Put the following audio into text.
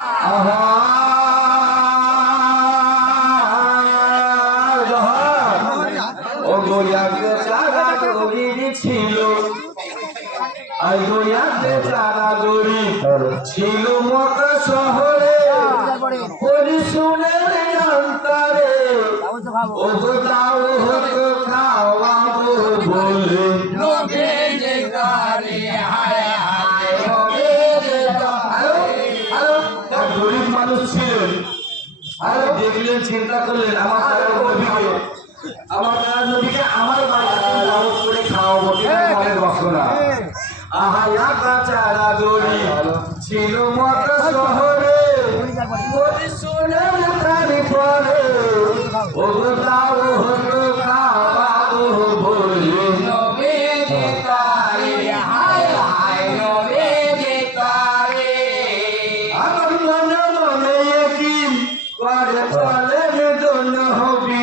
ও গোয়াতে চারা গড়ি ছিল চারা গড়ি ছিল মক্কা শহরে পরিশুনের অন্তরে ও গোটাও হতো খাওয়াবো বলে গরিব মানুষ ছিলেন আর দেখলেন চিন্তা করলেন আমার নবীকে আমার বাড়িতে দাওয়াত করে খাওয়াবো মনের বাসনা আহা চারা গড়ি ছিল মক্কা শহরে পরিশুনের তারপরে ও গোটাও হতো খাওয়াবো বলে করে চলে জন্য হবি